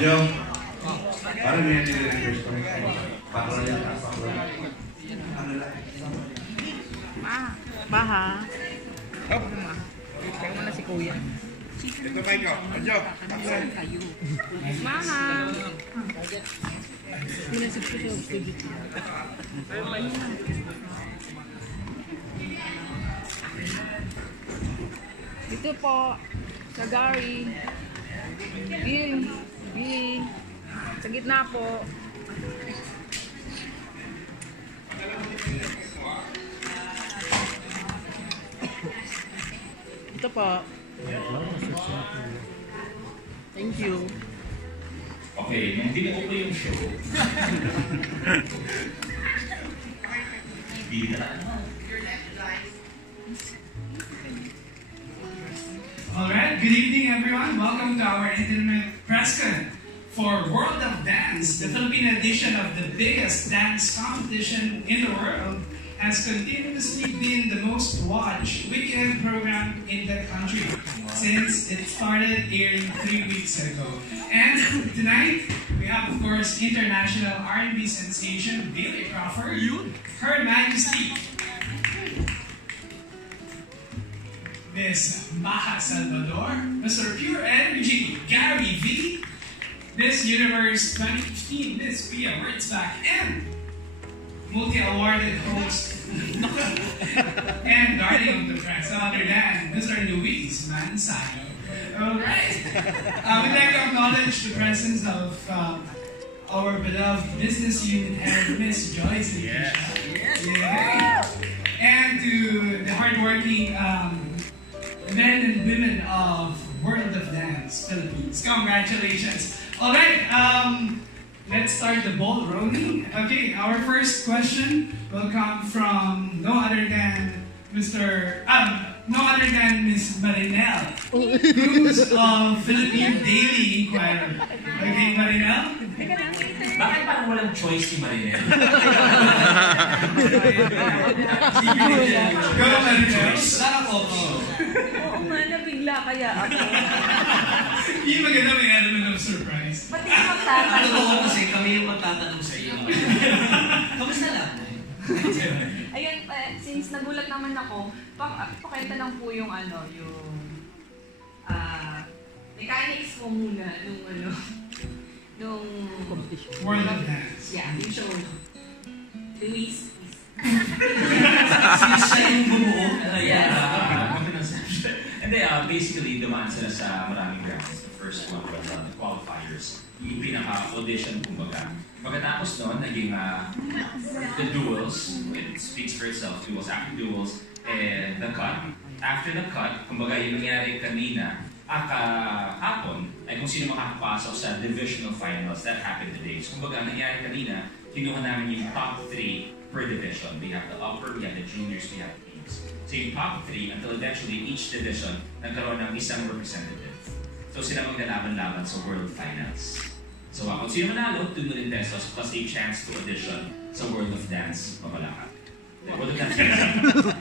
Yo, parang may nire-request ko. Pakulan niya. Maha. Kaya mo na si Kuya. Ito pa ikaw. Adyo. Maha. Pinasip ko siya. Dito po. Sa Gary. Bill. Sa gitna po. Ito po. Thank you. Okay, hindi na ko yung show. Alright, good evening everyone. Welcome to our intimate press con for World of Dance. The Philippine edition of the biggest dance competition in the world has continuously been the most watched weekend program in the country since it started airing 3 weeks ago. And tonight, we have, of course, international R&B sensation Pia Crawford, Her Majesty, Miss Maja Salvador, Mr. Pure Energy Gary V, Miss Universe 2015 Miss Pia Wurtzbach, and multi-awarded host and guardian of the press, other than Mr. Luis Manzano. Alright. We'd like to acknowledge the presence of our beloved business unit head, Miss Joyce. Yes. Yeah. And to the hardworking men and women of World of Dance Philippines. Congratulations. Alright. Let's start the ball rolling. Okay, our first question will come from no other than Miss Marinelle, who's of Philippine Daily Inquirer. Okay, Marinelle? Bakit parang walang choice si Marinelle? Go, Marinelle. Sarap ako. Oo nga, nabigla kaya ako. Yung maganda may element of surprise. Ba't yung magtatanong? Ano kasi kami yung magtatanong sa iyo. Kamusta lang? Ayun, since nagulat naman ako, pakita lang po yung mechanics mo muna nung World of Dance. Yeah, yung show. Luis, please. Siya yung bumuo. And then, basically, dumaan sila sa maraming rounds. The first one was the qualifiers. Yung pinaka-audition, kumbaga. Pagkatapos noon, naging the duels. It speaks for itself. Duels after duels. And the cut. After the cut, kumbaga yung nangyari kanina, hapon, ay kung sino makakapasok sa divisional finals. That happened today. So kumbaga, nangyari kanina, kinuha namin yung top 3 per division. We have the upper, we have the juniors, we have the teams. So yung top 3, until eventually each division nagkaroon ng isang representative. So sila maglalaban-laban sa World Finals. So kung sino manalo, 2 million pesos plus a chance to audition sa World of Dance, Mabalaka. World of Dance,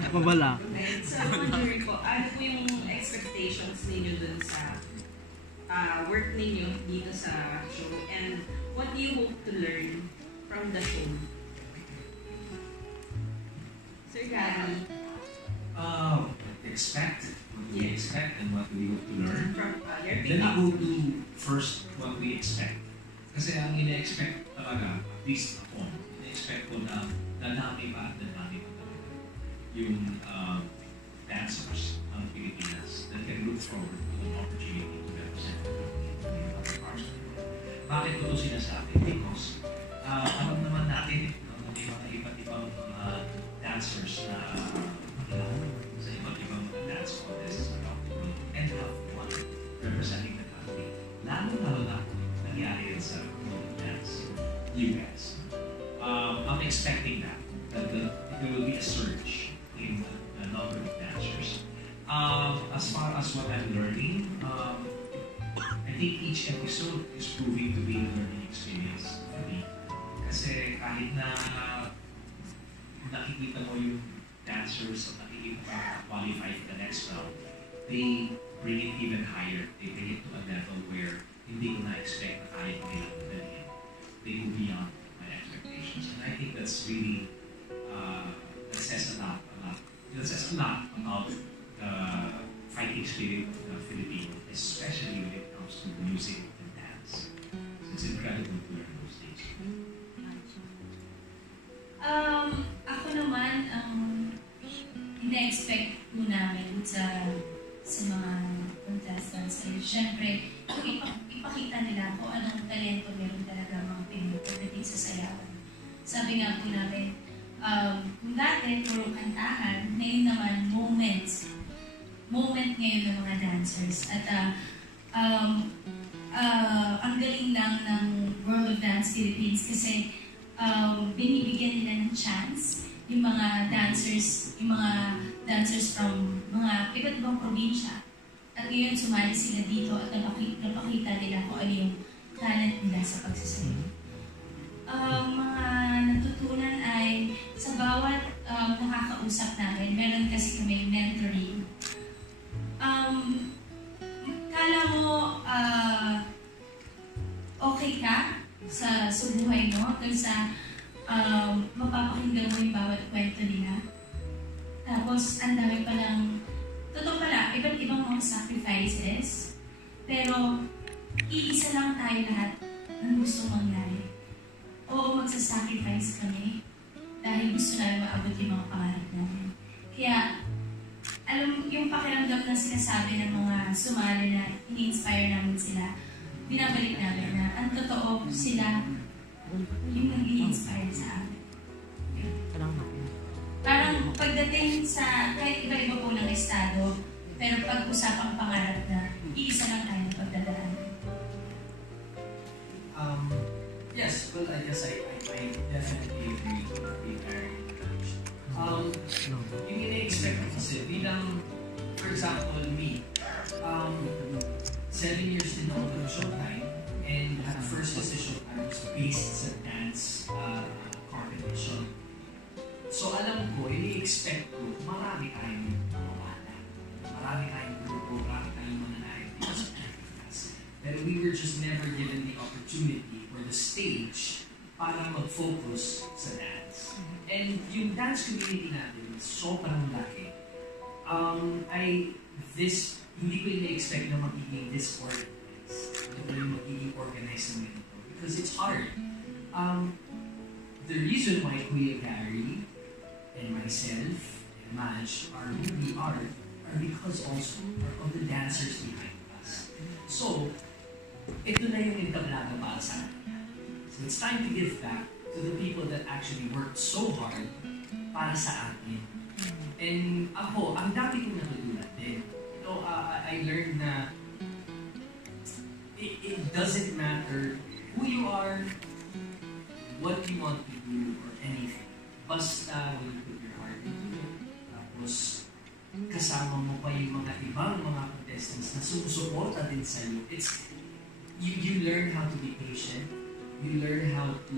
Mabala. So, jury po, ano po yung expectations ninyo dun sa work ninyo dito sa show? And what do you hope to learn from the show? Sir Gary? Expect what we expect and what we hope to learn. From your Let me go to first what we expect. Kasi ang ina-expect talaga, at least ako, ina-expect ko na dadami pa at dadami pa talaga yung dancers ng Pilipinas that can look forward to an opportunity to represent the other parts of the world. Bakit ko ito sinasabi? Because alam naman natin may mga iba't ibang dancers na sa iba't ibang dance contests around the world and have fun representing the country. Lalo na nangyari rin sa World Dance US. I'm expecting that there will be a surge in the number of dancers. As far as what I'm learning, I think each episode is proving to be a learning experience for me. Kasi kahit na nakikita mo yung dancers at nakikita qualify for the next round, they bring it even higher. They bring it to a level where hindi ko na-expect na kaya ko nilang dalhin. They go beyond my expectations. And I think that's really, that says a lot. That says a lot about the fighting spirit of the Filipino, especially when it comes to music and dance. So it's incredible to learn those things. Ako naman, ina-expect mo namin sa mga contestants ay syempre, kung ipakita nila kung anong talento meron talaga mga Pinoy pagdating sa sayawan. Sabi nga po namin, kung dati puro kantahan, ngayon naman moment ngayon ng mga dancers. At ang galing lang ng World of Dance Philippines kasi binibigyan nila ng chance yung mga dancers from mga iba't ibang probinsya. At ngayon sumali sila dito at napakita nila kung ano yung talent nila sa pagsasayaw. Mga natutunan ay sa bawat nakakausap namin, meron kasi kami mentoring. Kala mo okay ka sa buhay mo hanggang sa mapapakinggan mo yung bawat kwento nila. Tapos, ang dami palang, totoo pala, iba't ibang mga sacrifices. Pero, iisa lang tayo lahat ng gusto mangyari. Oo, magsasacrifice kami dahil gusto namin maabot yung mga pangarap namin. Kaya, alam, yung pakiramdam na sinasabi ng mga sumali na ini-inspire namin sila, binabalik namin na ang totoo sila yung nag-i-inspire sa amin. Parang pagdating sa kahit iba-iba po ng estado, pero pag-usapang pangarap na, iisa lang tayo ng pagdadaan. Yes, well, I guess I definitely agree with what you mentioned. Yung ina-expect ko kasi, bilang, for example, me, 7 years din ako ng Showtime, and at first kasi Showtime was based sa dance competition. So alam ko, ini-expect ko, marami tayong mawala. Marami tayong grupo, marami tayong mananayo because of Pilipinas. Pero we were just never given the opportunity or the stage para mag-focus sa dance. And yung dance community natin, sobrang laki. Hindi ko ina-expect na magiging disorganized. Hindi ko yung magiging organized na ganito. Because it's hard. The reason why Kuya Gary and myself and Maj are who we are because also of the dancers behind us. So, ito na yung entablado para sa atin. So it's time to give back to the people that actually worked so hard para sa atin. And ako, ang dami kong natutunan din. I learned na it doesn't matter who you are, what you want to do, or anything. Basta when you put your heart into it. Tapos, kasama mo pa yung mga ibang mga contestants na sumusuporta din sa'yo. You learn how to be patient. You learn how to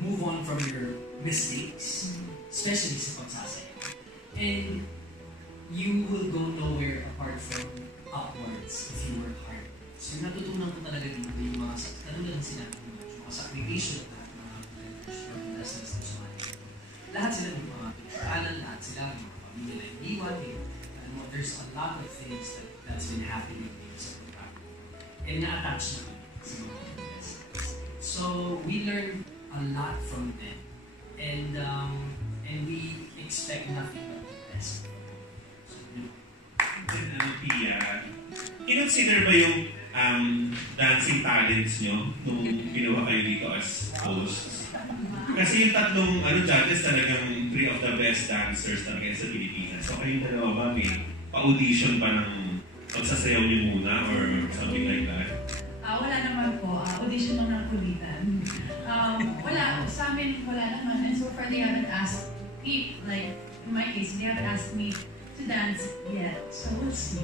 move on from your mistakes, especially sa pagsasayaw. And you will go nowhere apart from upwards if you work hard. So natutunan ko talaga dito yung mga katulad ng sinabi ko, yung mga sacrifice na mga contestants na sumali. Lahat sila ng mga picture-alan, lahat sila ng mga pamilya na iniwan. There's a lot of things that's been happening sa program. And na-attach na sa mga contestants. So we learn a lot from them. And we expect nothing but the best. Pia, kinonsider ba yung dancing talents nyo nung ginawa kayo dito as hosts? Kasi yung tatlong judges talagang 3 of the best dancers talaga sa Pilipinas. So kayong dalawa ba may pa-audition pa ng pagsasayaw niyo muna or something like that? Wala naman po. Audition lang ng kulitan. Wala. Sa amin, wala naman. And so far, they haven't asked me, like, in my case, they haven't asked me to dance yet. So we'll see.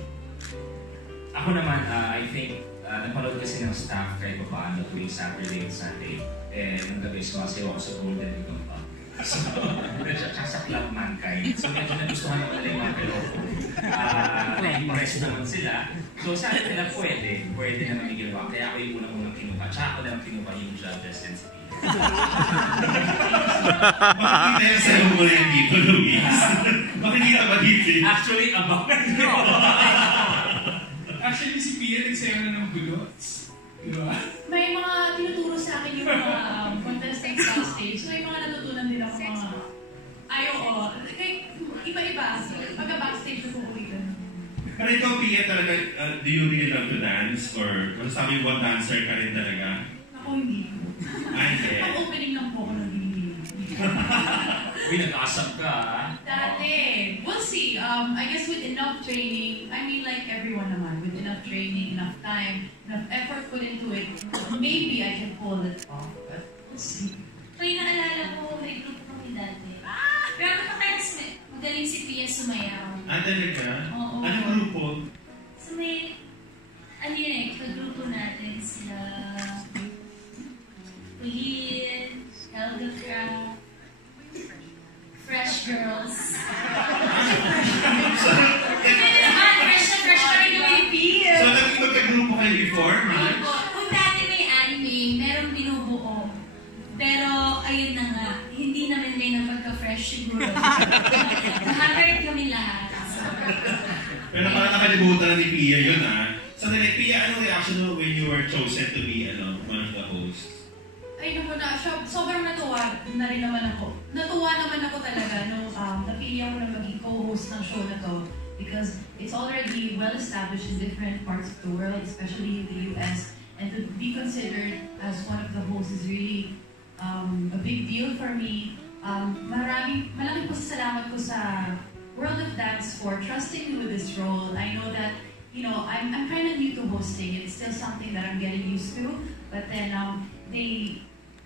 Ako naman, I think, napanood kasi ng staff kahit pa paano tuwing Saturday and Sunday. And ang gabi sumasayaw ako sa Golden Eagle Park. So, sa sa Club Mankind. So medyo nagustuhan naman nila yung mga peloko. Na-impress naman sila. So sabi nila pwede naman yung ginawa. Kaya ako yung unang-unang kinuha. Tsaka ako lang kinuha yung judges and speakers. Bakit hindi sa mo rin dito, Luis? Bakit hindi ba dito? Actually, abang Actually, si Pia nagsayaw na ng bulots. Diba? May mga tinuturo sa akin yung mga contestants sa stage. So, may mga natutunan din ako mga iba-iba. So, pagka-backstage na uuwi ka. Pero ikaw, Pia, talaga, do you really love to dance? Or masasabi mo, dancer ka rin talaga? Ako hindi po. Hindi. Ang opening lang po ako ng binibili. Uy, nag-asap ka, Dati. We'll see. I guess with enough training, I mean like everyone naman, with enough training, enough time, enough effort put into it, maybe I can pull it off. But we'll see. May naalala ko, may grupo kami dati. Pero matakas, magaling si Pia sumayaw. Talaga? Oo. Anong grupo? So may, ano yun eh, kagrupo natin sila, Pauline, Helga Craft, Fresh Girls. Hindi naman, fresh pa rin yung Pilipinas. So, naging magkagrupo kayo before, Maj? Kung dati may anime, merong binubuo. Pero, ayun na nga, hindi naman rin napagka-fresh siguro. Nakagarit kami lahat. Pero parang nakalimutan na ni Pia yun, ha? So, Pia, anong reaction mo when you were chosen to be one of the hosts? Ay, naku na, sobrang natuwa na rin naman ako. Natuwa naman ako talaga nung napili ako na maging co-host ng show na to because it's already well-established in different parts of the world, especially in the US. And to be considered as one of the hosts is really a big deal for me. Malaking po salamat ko sa World of Dance for trusting me with this role. I know that, I'm kind of new to hosting. It's still something that I'm getting used to. But then they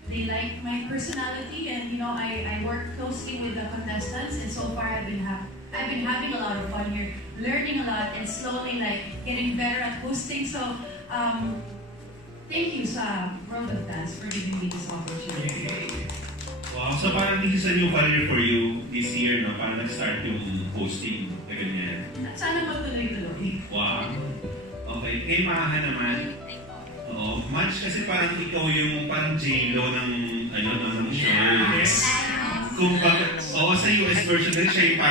like my personality, and I work closely with the contestants, and so far I've been having a lot of fun here, learning a lot, and slowly getting better at hosting. So thank you sa World of Dance for giving me this opportunity. Wow, so parang this is a new career for you this year, no? Parang nag-start yung hosting na ganyan. Sana matuloy-tuloy. Wow. Okay, kay Maha naman. Oo, Maj, kasi parang ikaw yung parang J-Lo ng show. Yes. Kung sa US version rin siya yung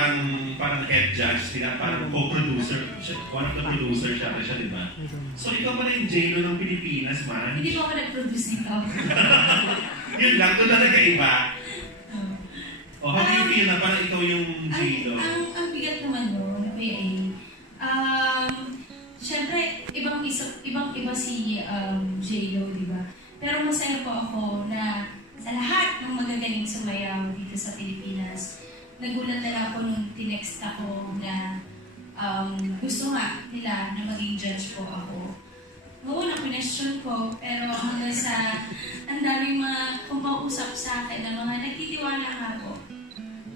parang head judge, sila parang co-producer, one of the producers siya, di ba? So ikaw pala yung J-Lo ng Pilipinas, man. Hindi po ako nag-produce nito. Yun lang, doon talaga iba. How do you feel na parang ikaw yung J-Lo? Ang bigat naman no, Kuya A. Siyempre, ibang-iba si J-Lo, di ba? Pero masaya po ako na sa lahat ng magagaling sumayaw dito sa Pilipinas, nagulat na lang ako nung tinext ako na gusto nga nila na maging judge po ako. Oo, na-question ko, pero hanggang sa ang daming mga kumausap sa akin na mga nagtitiwala nga po.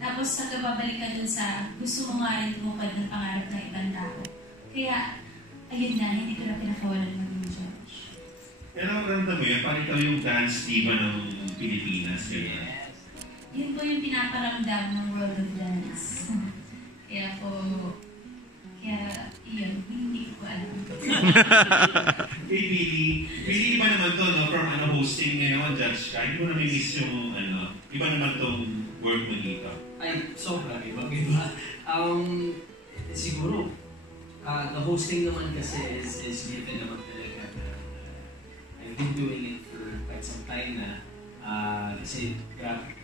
Tapos nagkababalik ka dun sa gusto mo nga rin tumupad ng pangarap ng ibang tao. Kaya, ayun na, hindi ko na pinakawalan maging judge. Pero ramdam mo yan, parang ikaw yung dance diva ng Pilipinas, ganyan. Yun po yung pinaparamdam ng World of Dance. Yun, hindi ko alam. Hey, Billy, iba naman to, no? From hosting ngayon, judge ka, hindi mo nami-miss yung, iba naman tong work mo dito. Ay, sobra, iba. Siguro, the hosting naman kasi is given naman talaga na I've been doing it for quite some time na kasi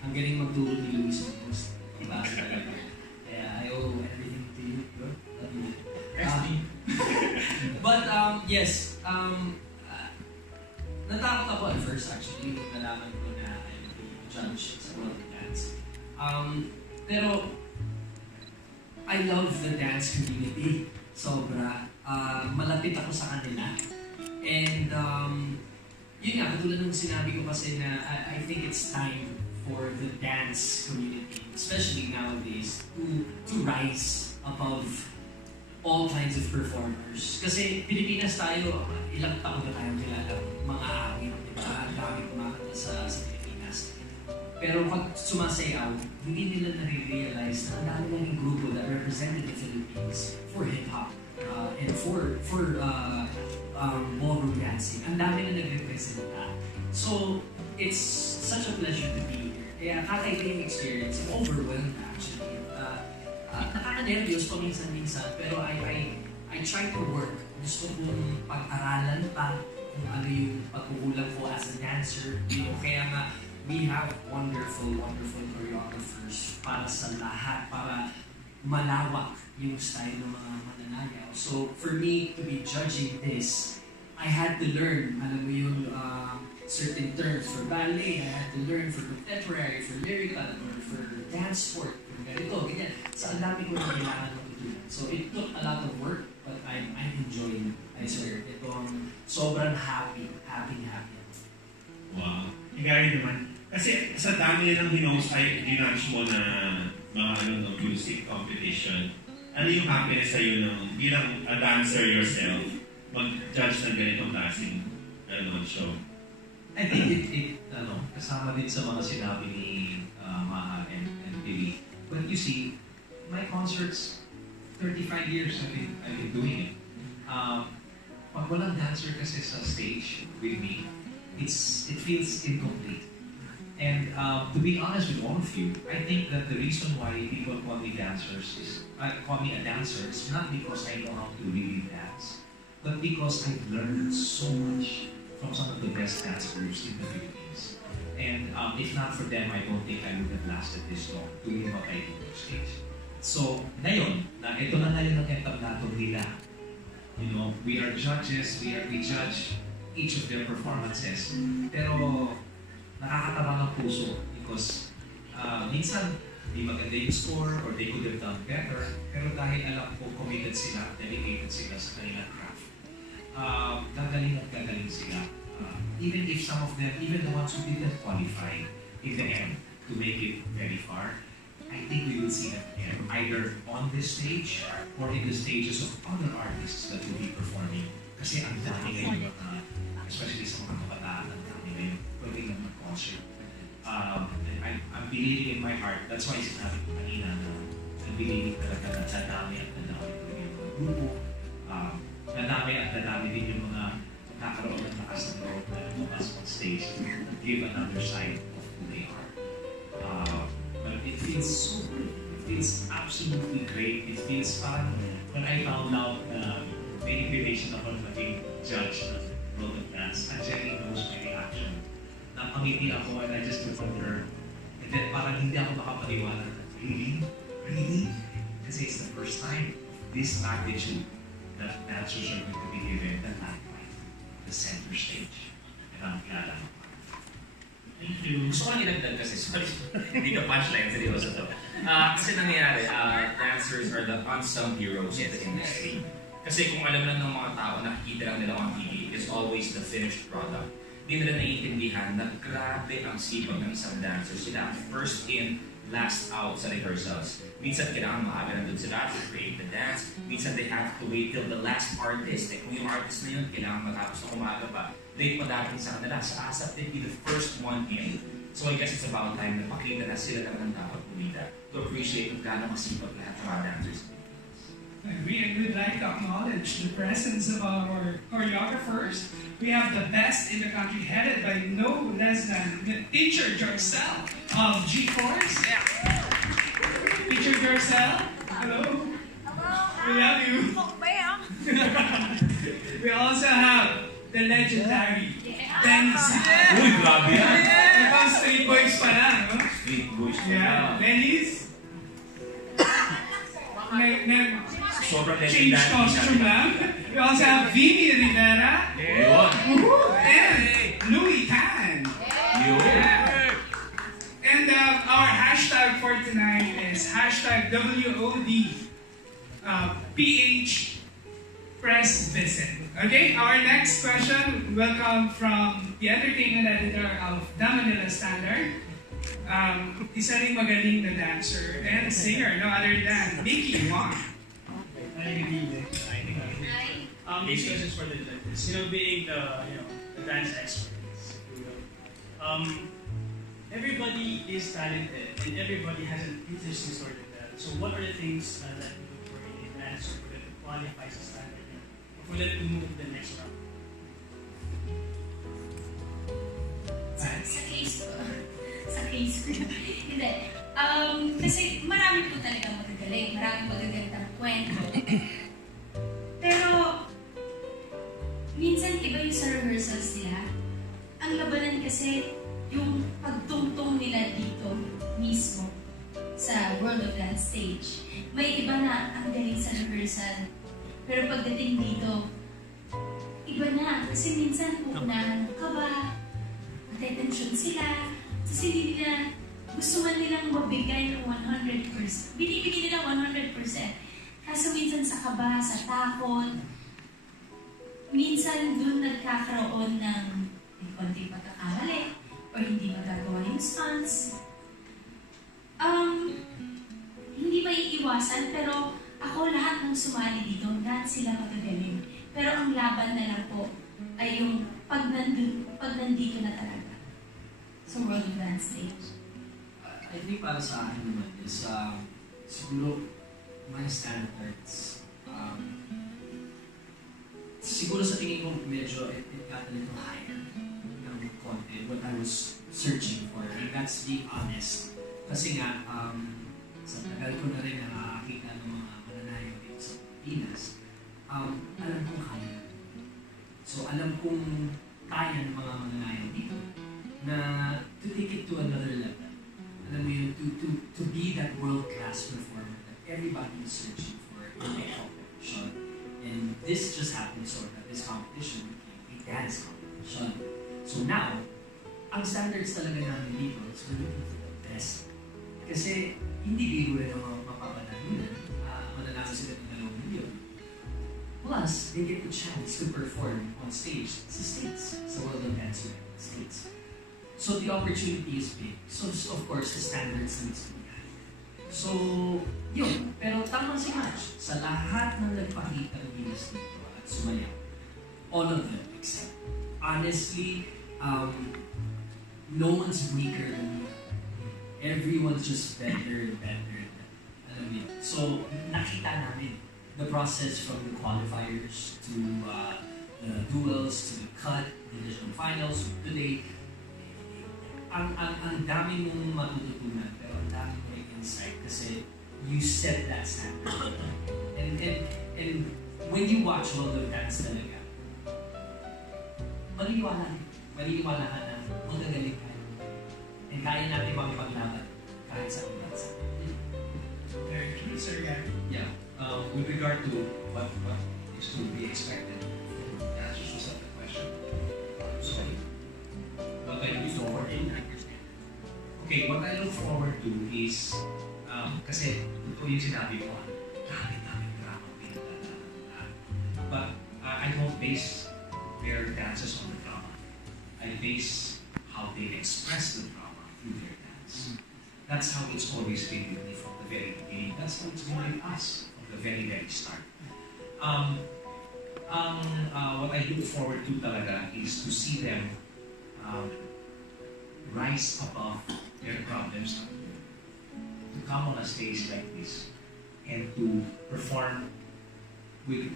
ang galing magturo ni Luis ng host. Diba talaga? Kaya I owe everything to you, bro. But yes, natakot ako at first actually nung nalaman ko na I'm being judged sa World of Dance. Pero I love the dance community. Sobra. Malapit ako sa kanila. And yun nga, katulad ng sinabi ko kasi na I think it's time for the dance community, especially nowadays, to rise above all kinds of performers. Kasi Pilipinas tayo, ilang taon na tayo kilala, mga awit, diba? Ang dami kumakanta sa Pilipinas. Pero pag sumasayaw, hindi nila nare-realize realized na ang dami naging grupo that represented the Philippines for hip-hop and for ballroom dancing. Ang dami na nag-representa. So, it's such a pleasure to be here. Kaya kakaiba yung experience, overwhelmed actually. Nakaka-nervyos paminsan-minsan, pero I try to work. Gusto kong pag-aralan pa kung ano yung pagkukulang ko as a dancer. Kaya nga, we have wonderful choreographers para sa lahat, para malawak yung style ng mga mananayaw. So, for me to be judging this, I had to learn, alam mo yung certain terms for ballet, I had to learn for contemporary, for lyrical, or for dance sport, for ganito, ganyan. So, ang dami ko na kailangan matutunan. So, it took a lot of work, but I'm enjoying it. I swear, sobrang happy. Wow. Higari naman. Kasi sa dami ng ginudge mo na mga music competition, ano yung happiness sa'yo ng bilang a dancer yourself, mag-judge ng ganitong klaseng show? I think it kasama din sa mga sinabi ni Maha and Billy. But you see, my concerts, 35 years I've been doing it. Pag walang dancer kasi sa stage with me, it feels incomplete. And to be honest with all of you, I think that the reason why people call me a dancer is not because I know how to really dance, but because I've learned so much from some of the best dance groups in the Philippines. And if not for them, I don't think I would have lasted this long doing what I do on stage. So, ngayon, na ito na ngayon ang entablado nila. You know, we are judges, we judge each of their performances. Pero, nakakatawa ng puso because minsan, di maganda yung score or they could have done better. Pero dahil alam ko, committed sila, dedicated sila sa kanilang craft. Gagaling sila. Even if some of them, even the ones who didn't qualify in the end to make it very far, I think we will see them again, either on this stage or in the stages of other artists that will be performing. Kasi ang dami ngayon, especially sa mga kabataan, ang dami ngayon pwedeng mag-concert. I'm believing in my heart. That's why sinabi ko kanina na believing talaga na nadami at nadami yung mga grupo. Nadami din yung mga nakakaroon ng lakas ng loob na lumabas on stage to give another side of who they are. But it feels so good. It feels absolutely great. It feels fun. When I found out na may invitation ako na maging judge ng World of Dance, and Jenny knows my reaction. Napangiti ako and I just remember, and then parang hindi ako makapaniwala na, really? Kasi it's the first time this magnitude that dancers are going to be given the limelight, the center stage. And I'm glad I'm a part of it. Thank you. Gusto ko lang ilagdag kasi, sorry, hindi ka punchline, seryoso to. Kasi nangyayari, dancers are the unsung heroes of the industry. Kasi kung alam lang ng mga tao, nakikita lang nila on TV, it's always the finished product. Hindi nila naiintindihan na grabe ang sipag ng isang dancer. Sila first in, last out sa rehearsals. Minsan kailangan maaga na doon sila to create the dance. Minsan they have to wait till the last artist. Kung yung artist na yun, kailangan matapos na umaga pa. Late pa dating sa kanila. Sa ASAP, they'd be the first one in. So I guess it's about time na pakita na sila naman dapat kumita to appreciate kung gaano masipag lahat ng mga dancers. We would like to acknowledge the presence of our choreographers. We have the best in the country, headed by no less than Teacher Jorcel of G-Force. Yeah. Teacher Jorcel, hello. We love you. We also have the legendary Dennis. Uy, grabe yan! Ito, Street Boys pa lang, no? Street Boys pa lang. Yeah, Dennis. Sobrang Change costume lang. We also have Vimy Rivera. And Louis Tan. And our hashtag for tonight is hashtag WODPH Press Visit. Okay, our next question will come from the entertainment editor of The Manila Standard. Isa ring magaling na dancer and singer, no other than Nikki Wong. These questions for the judges. Being the dance experts, if you will. Everybody is talented and everybody has an interesting story to tell. So what are the things that you look for in a dancer for them to qualify sa standard niya? Or for them to move to the next round? Sa case ko. Hindi. Kasi marami po talaga magagaling. Maraming magagandang kwento. Pero, minsan iba yung sa rehearsals nila. Ang labanan kasi, yung pagtungtong nila dito mismo sa World of Dance stage. May iba na ang galing sa rehearsal. Pero pagdating dito, iba na. Kasi minsan uunahan ng kaba, attention sila, kasi hindi nila, gusto man nilang mabigay ng 100%. Binibigay nila 100%. Kaso minsan sa kaba, sa takot, minsan dun nagkakaroon ng konting pagkakamali o hindi magagawa yung stunts. Hindi maiiwasan, pero ako lahat ng sumali dito, lahat sila magagaling. Pero ang laban na lang po ay yung pag nandito na talaga sa World of Dance stage. I think para sa akin naman is siguro my standards. Siguro sa tingin ko medyo it got a little higher ng content what I was searching for, and that's being honest. Kasi nga, sa tagal ko na rin nakakita ng mga mananayaw dito sa Pilipinas, alam kong kaya. So alam kong kaya ng mga mananayaw dito na to take it to another level. Alam mo yun, to be that world-class performer that everybody is searching for in a competition. And this just happened so that this competition became a dance competition. So now, ang standards talaga namin dito is we're looking for the best. Kasi hindi biro rin ang mga mapapanalunan. Mananalo sila ng 2 milyon. Plus, they get the chance to perform on stage sa States, sa World of Dance United States. So the opportunity is big. So of course, the standards needs to be high. So, yun. Pero tama si Maj. Sa lahat ng nagpakita ng bilis dito at sumayaw, all of them except. Honestly, no one's weaker than me. Everyone's just better and better. Alam mo yun. So, nakita namin the process from the qualifiers to the duels, to the cut, the divisional finals, today. Ang dami mong matututunan, pero ang dami mong insight kasi you set that standard. And when you watch World of Dance talaga, maliliwala ka na magagaling ka. And kaya natin makipaglaban kahit sa bansa. Very true, Sir Gary. Yeah. With regard to what is to be expected, the answer was not the question. Sorry. What I look forward to. Okay, what I look forward to is, kasi ito yung sinabi ko, dami drama pinagdadaanan. But I don't base their dances on the drama. I base how they express the drama through their dance. That's how it's always been with me from the very beginning. That's how it's been with us from the very start. What I look forward to talaga is to see them rise above their problems, to come on a stage like this and to perform with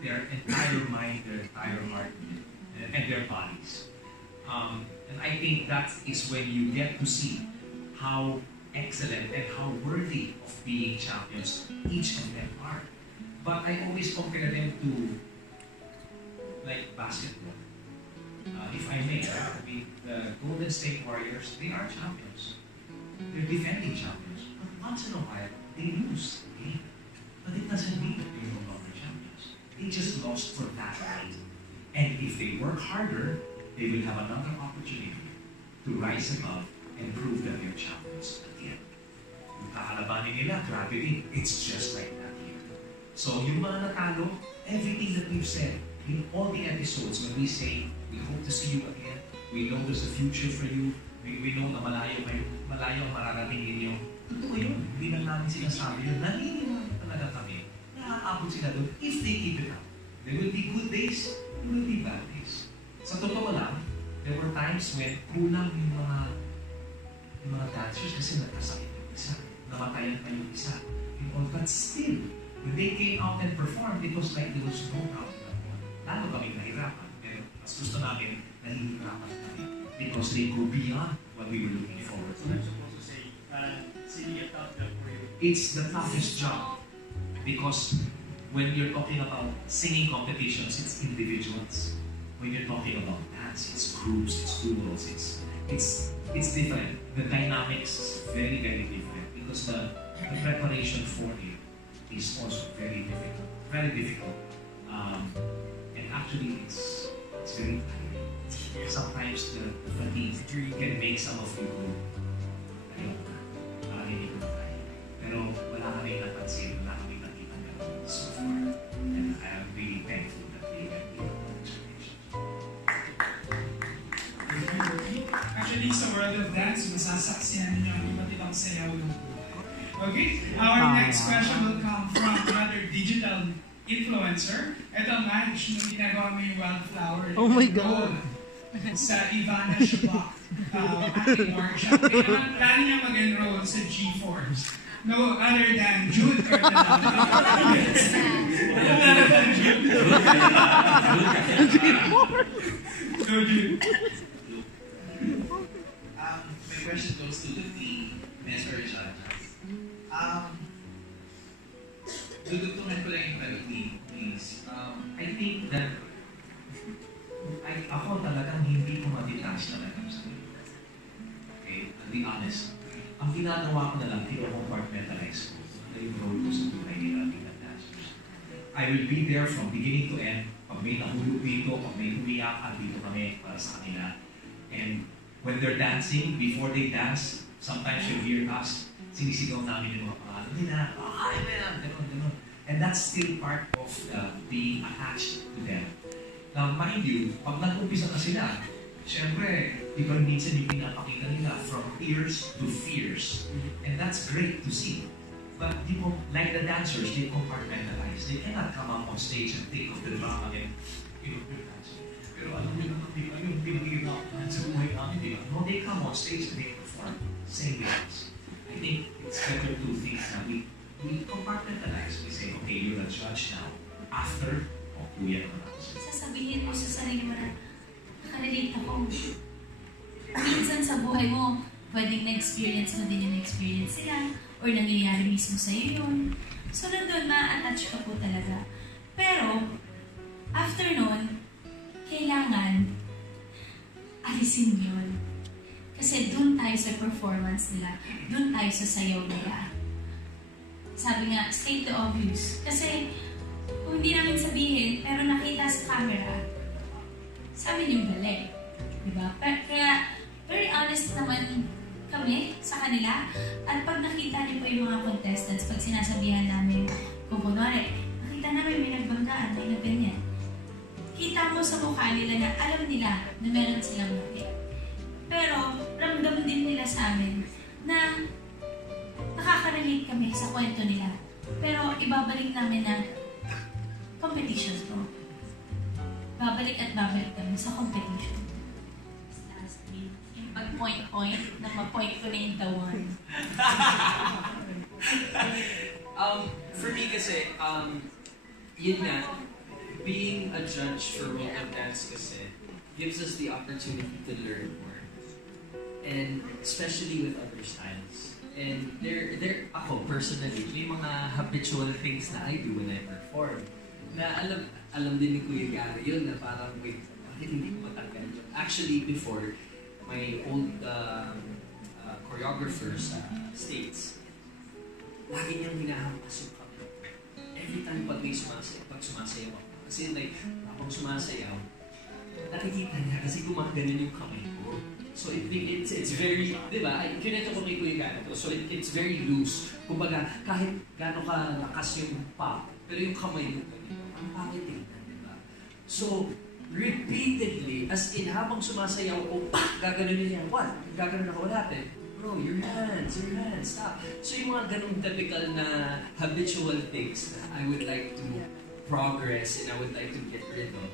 their entire mind, their entire heart, and their bodies. And I think that is when you get to see how excellent and how worthy of being champions each of them are. But I always compare them to like basketball. If I may, the Golden State Warriors, they are champions. They're defending champions. But once in a while, they lose the game. But it doesn't mean that they're no longer champions. They just lost for that night. And if they work harder, they will have another opportunity to rise above and prove that they're champions again. Yung kakalabanin nila, grabe din. It's just like that here. So yung mga natalo, everything that we've said, in all the episodes, when we say, we hope to see you again, we know there's a future for you, we know na malayo ang mararating ninyo. Totoo yun. Hindi lang namin sinasabi yun. Naniniwala talaga kami. Nakakabot sila doon if they keep it up. There will be good days, there will be bad days. Sa totoo lang, there were times when kulang yung mga dancers kasi nagkasakit yung isa. Namatayan pa yung isa. people, but still, when they came out and performed, it was like there was no doubt in that one. Lalo kami nahirapan, pero mas gusto namin nahihirapan kami because they go beyond what we were looking forward to. So I'm supposed to say, sitting a tough job for you. It's the toughest job because when you're talking about singing competitions, it's individuals. When you're talking about dance, it's groups, it's duos, it's different. The dynamics is very, very different because the preparation for it is also very difficult. Very difficult. And actually, it's very tiring. Sometimes the fatigue can make some of you go, hindi ko kaya. Pero wala kami napansin, wala kami nakita ganun so far. And I am really thankful that they can be able to explanation. Actually, sa world of dance, masasaksihan niyo ang iba't ibang sayaw ng buhay. Okay, our next question will come from another digital influencer. Ito, Madge, nung ginagawa mo yung wildflower. Oh my God! Sa Ivana Shabak acting workshop. Kaya naman plano niya mag-enroll sa G-Force. No other than Jude Cardinal. So Jude. My question goes to the Mr. Judges. Dudugtungan ko lang yung quality, please. I think that ako talagang hindi ko matitaas talaga sa kanila. Okay? To be honest. Ang ginagawa ko na lang, compartmentalize ko. Ano yung role ko sa buhay nila bilang dancers. I will be there from beginning to end. Pag may nahulog dito, pag may umiyak, dito kami para sa kanila. And when they're dancing, before they dance, sometimes you'll hear us, sinisigaw namin yung mga pangalan nila. Ganun. And that's still part of being attached to them. Now, mind you, pag nag-umpisa na sila, syempre, ibang minsan yung pinapakita nila from tears to fears. And that's great to see. But, like the dancers, they compartmentalize. They cannot come up on stage and think of the drama and, pero alam mo naman, yung pinagiging ako sa buhay namin, di ba? No, they come on stage and they perform. Same way as. I think it's better to think na we compartmentalize. We say, okay, you're a judge now. After, kuya naman ako sa'yo. Sasabihin mo sa sarili mo na nakarelate ako. Minsan sa buhay mo, pwedeng na-experience mo din yung na-experience sila or nangyayari mismo sa'yo yun. So, nandun, ma-attach ka po talaga. Pero, after nun, kailangan alisin yun. Kasi dun tayo sa performance nila, dun tayo sa sayaw nila. Sabi nga, state the obvious. Kasi, kung hindi namin sabihin, pero nakita sa camera, sa amin yung galing. Diba? Kaya, very honest naman kami sa kanila. At pag nakita niyo po yung mga contestants, pag sinasabihan namin, kung kunwari, nakita namin may nagbanggaan, may nagganyan. Kita mo sa mukha nila na alam nila na meron silang mati. Pero, ramdam din nila sa amin na nakaka-relate kami sa kwento nila. Pero, ibabalik namin na competition to. Babalik at babalik kami sa competition. Lastly, yung pag-point-point na ma-point ko na yung tawan. For me kasi, yun nga, being a judge for World of Dance kasi gives us the opportunity to learn more. And especially with other styles. And ako personally, may mga habitual things na I do when I perform. Na alam din ni Kuya Gary yun na parang, wait, bakit hindi ko matanggal yun? Actually, before, my old choreographer sa States, lagi niyang hinahampas yung kamay. Every time pag sumasayaw ako. Kasi like, habang sumasayaw, nakikita niya kasi gumaganon yung kamay ko. So it's very, di ba? Kinento ko kay Kuya Gary to. So it's very loose. Kumbaga, kahit gano'n ka lakas yung pop, pero yung kamay mo, ang pangit tingnan, di ba? So, repeatedly, as in habang sumasayaw ko, gaganon niya, what? Gaganon ako, what happened? Bro, your hands, stop. So yung mga ganong typical na habitual things na I would like to progress and I would like to get rid of,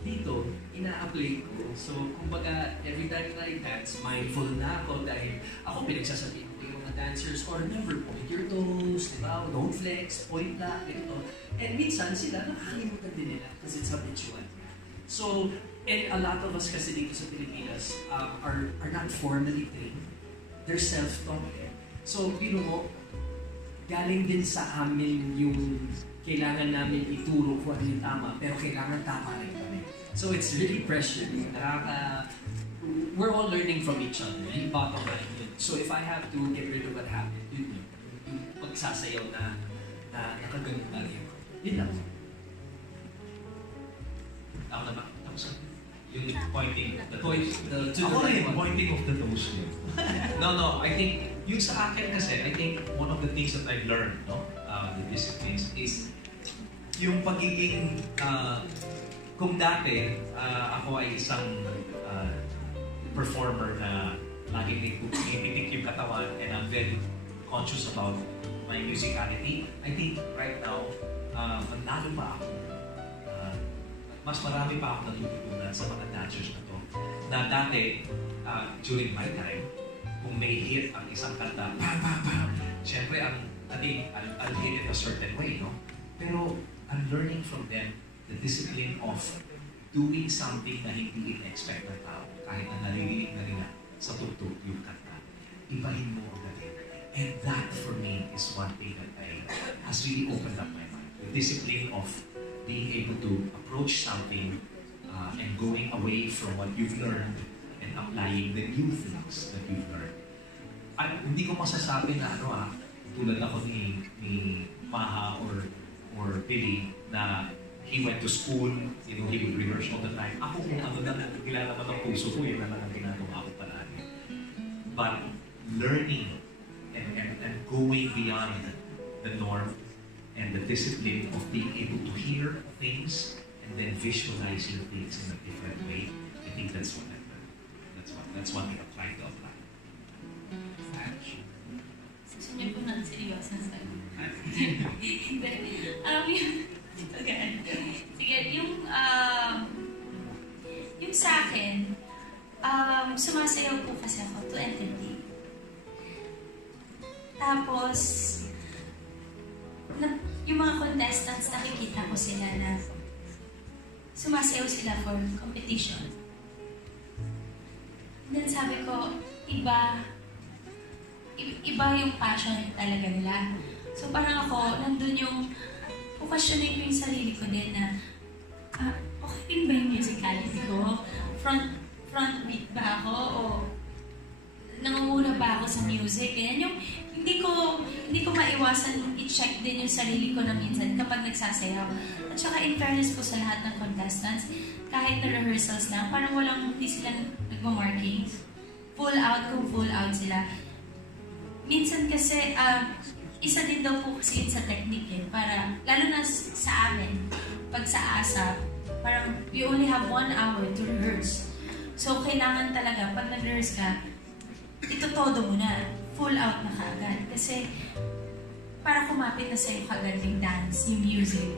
dito, ina-apply ko. So, kumbaga, every time na I dance, mindful na ako dahil ako pinagsasabihin ko yung mga dancers or never point your toes, di ba? Don't flex, text, point lang, ito. And minsan sila, nakakalimutan din nila kasi it's habitual. So, and a lot of us kasi dito sa Pilipinas are not formally trained. They're self-taught. So, biro mo, galing din sa amin yung kailangan namin ituro kung ano yung tama, pero kailangan tama rin kami. So, it's really pressure. We're all learning from each other. Yung bottom line yun. So, if I have to get rid of what happened, yun yung pagsasayaw na nakaganon na rin. Yun lang. Ako na ba? Tapos yung pointing of the toes. Ako na yung pointing of the toes niyo. No, I think, yung sa akin kasi, I think one of the things that I've learned, no, the disciplines, is yung pagiging, kung dati, ako ay isang performer na laging tinitik yung katawan and I'm very conscious about my musicality. I think right now, manalo pa ako. Mas marami pa ako natututunan sa mga dancers na to. Na dati, during my time, kung may hit ang isang kanta, siyempre, I'll hit it a certain way, no? Pero, I'm learning from them the discipline of doing something na hindi in-expect ng tao. Kahit na naririnig na nila sa tugtog yung kanta. Ibahin mo ang galing. And that, for me, is one thing that has really opened up my mind. The discipline of being able to approach something and going away from what you've learned and applying the new things that you've learned. At hindi ko masasabi na tulad ako ni Maha or Billy na he went to school, he would rehearse all the time. Ako kung ano na kilala ko ng puso ko, yun na lang ang ginagawa ko palagi. But learning and going beyond the norm and the discipline of being able to hear things and then visualizing things in a different way, I think that's what I've done. That's one thing I'm trying to apply. Gusto niyo po ng seryoso sa sige, yung sa akin, sumasayaw po kasi ako to entertain. Tapos, yung mga contestants, nakikita ko sila na sumasayaw sila for competition. And then sabi ko, iba yung passion talaga nila. So parang ako, nandun yung questioning ko yung sarili ko din na okay din ba yung musicality ko? Front beat ba ako? O nangunguna ba ako sa music? Yan yung hindi ko maiwasan i-check din yung sarili ko na minsan kapag nagsasayaw. At saka in fairness po sa lahat ng contestants, kahit na rehearsals na, parang hindi sila nagmamarkings. Full out sila. Minsan kasi, isa din daw po kasi yun sa technique para, lalo na sa amin, pag sa ASAP, parang we only have 1 hour to rehearse. So, kailangan talaga, pag nag-rehearse ka, ito todo mo na, full out na kaagad. Kasi, para kumapit na sa'yo kaagad yung dance, yung music,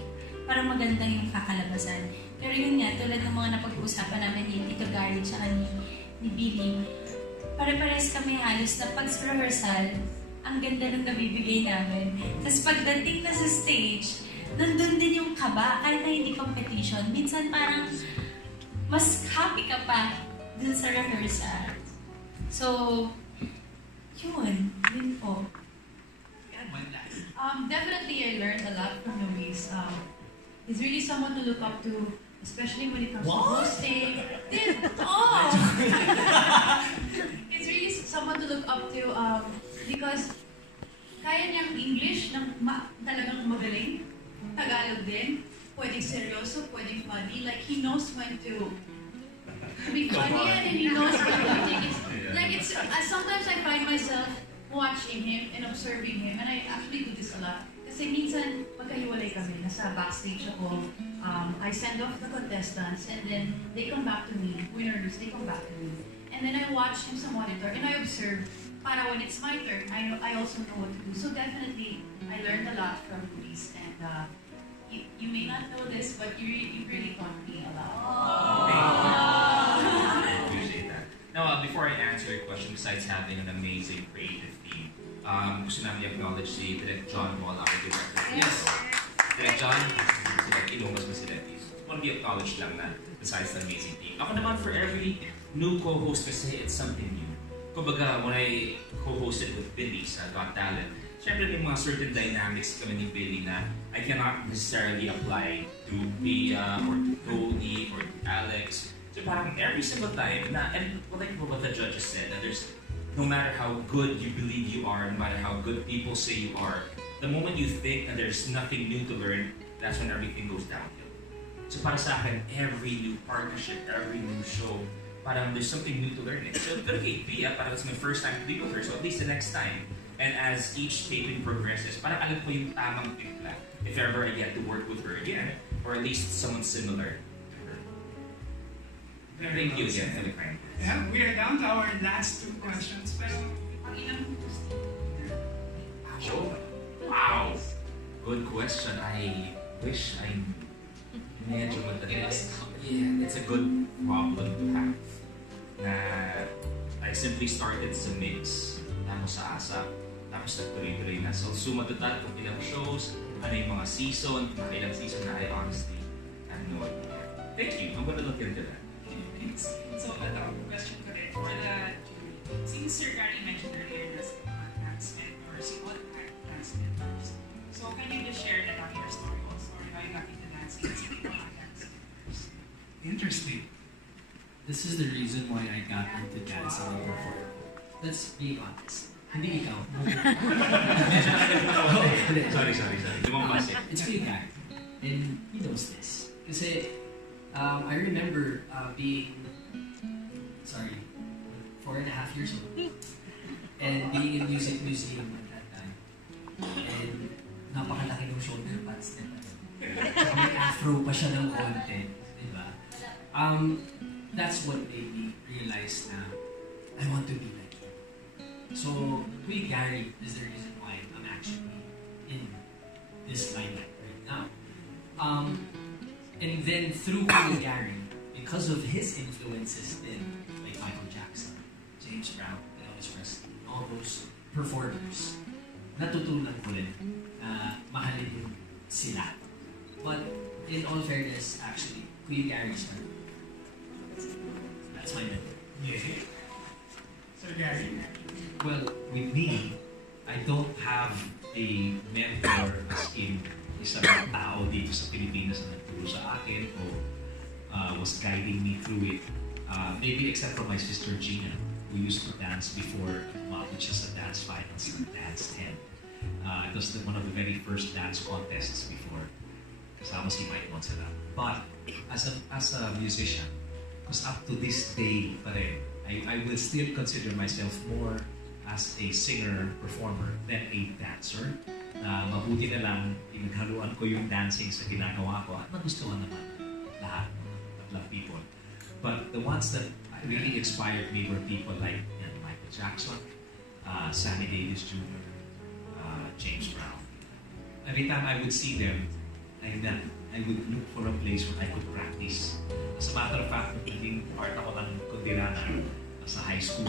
para maganda yung kakalabasan. Pero yun nga, tulad ng mga napag-uusapan namin ni Tito Gary tsaka ni Billy, pare-pares kami halos na pag sa rehearsal, ang ganda ng nabibigay namin. Tapos pagdating na sa stage, nandun din yung kaba, kahit na hindi competition. Minsan parang mas happy ka pa dun sa rehearsal. So, yun po. Definitely I learned a lot from Luis. He's really someone to look up to, especially when it comes to hosting. He's really someone to look up to because kaya niyang English talagang magaling. Tagalog din. Pwedeng seryoso, pwedeng funny. Like, he knows when to be funny and he knows when to take it. Like, sometimes I find myself watching him and observing him, and I actually do this a lot. Kasi minsan, magkahiwalay kami, nasa backstage ako, I send off the contestants, and then they come back to me, winners, they come back to me. And then I watch him sa monitor, and I observe, para when it's my turn, I also know what to do. So definitely, I learned a lot from Luis, and you may not know this, but you really taught me a lot. I appreciate that. Now, before I answer your question, besides having an amazing creative team, gusto namin i-acknowledge si Direct John Paul, our director. Yes. Direct John, sila Ilongos mo sila. Just want to be acknowledged lang na besides the amazing team. Ako naman, for every new co-host kasi it's something new. Kumbaga, when I co-hosted with Billy sa Got Talent, syempre may mga certain dynamics kami ni Billy na I cannot necessarily apply to Pia or to Tony or to Alex. So parang every single time na, and like what the judges said, that there's no matter how good you believe you are, no matter how good people say you are, the moment you think that there's nothing new to learn, that's when everything goes downhill. So para sa akin, every new partnership, every new show, parang there's something new to learn. So okay, Pia, parang it's my first time to be with her, so at least the next time. And as each taping progresses, parang alam ko yung tamang timpla. If ever I get to work with her again, or at least someone similar to her. Thank you again for the kind words. Yeah, we are down to our last 2 questions. Pero, Ang ilang Oh, wow! Good question. I wish I medyo madali. Yeah, it's a good problem to have. Na I simply started sa mix, tapos sa ASAP, tapos nagtuloy-tuloy na. So, sumatutat kung ilang shows, ano yung mga season, ilang season na I honestly have no idea. Thank you. I'm gonna look into that. so, question ko rin for the jury. Since Sir Gary mentioned earlier na sa mga dance mentors, what are dance mentors? So, can you just share that on your story also, or how you got into dancing as a mga dance mentors? Interesting. This is the reason why I got into dancing and performing. Let's be honest. Hindi ikaw. Sorry. Lumambas eh. It's for you guys. And he knows this. Kasi I remember being 4.5 years old. And being in music museum at that time. And napakalaki ng shoulder pads nila. Saka may afro pa siya ng konti. Diba? That's what made me realize na I want to be like him. So, Kuya Gary is the reason why I'm actually in this lineup right now. And then through Kuya Gary, because of his influences then, like Michael Jackson, James Brown, Elvis Presley, all those performers, natutunan ko rin mahalin yung sila. But in all fairness, actually, Kuya Gary started. That's my mentor. Yeah. So, Gary? Well, with me, I don't have a mentor as in isang tao dito sa Pilipinas na nagturo sa akin o was guiding me through it. Maybe except for my sister Gina, who used to dance before umabot siya sa dance finals ng Dance 10. It was one of the very first dance contests before. Kasama si Mike Monserrat. But as a musician, because up to this day pa rin, I will still consider myself more as a singer-performer than a dancer. Mabuti na lang, pinaghaluan ko yung dancing sa ginagawa ko at nagustuhan naman lahat ng people. But the ones that really inspired me were people like Michael Jackson, Sammy Davis Jr., James Brown. Every time I would see them, I would look for a place where I could practice. As a matter of fact, naging part ako ng kundiranan sa high school.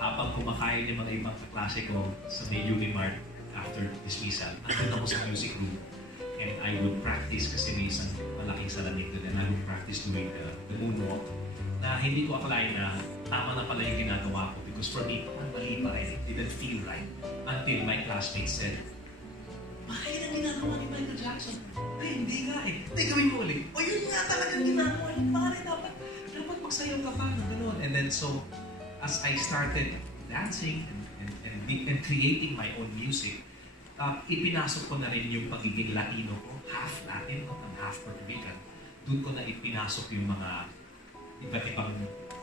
Habang kumakain yung mga ibang kaklase ko sa may Unimart after dismissal, nandun ako sa music room. And I would practice kasi may isang malaking salamin doon. And I would practice doing the moonwalk na hindi ko akalain na tama na pala yung ginagawa ko. Because for me, mali pa rin. It didn't feel right. Until my classmates said, "Mahal ang ginagawa ni Michael Jackson." Ay, hindi nga eh. Hindi gawin mo ulit. O yun nga talagang ginagawa. Mahal dapat magsayaw ka pa. Ganun. And then so, as I started dancing and creating my own music, ipinasok ko na rin yung pagiging Latino ko, half Latin and half Puerto Rican. Doon ko na ipinasok yung mga iba't ibang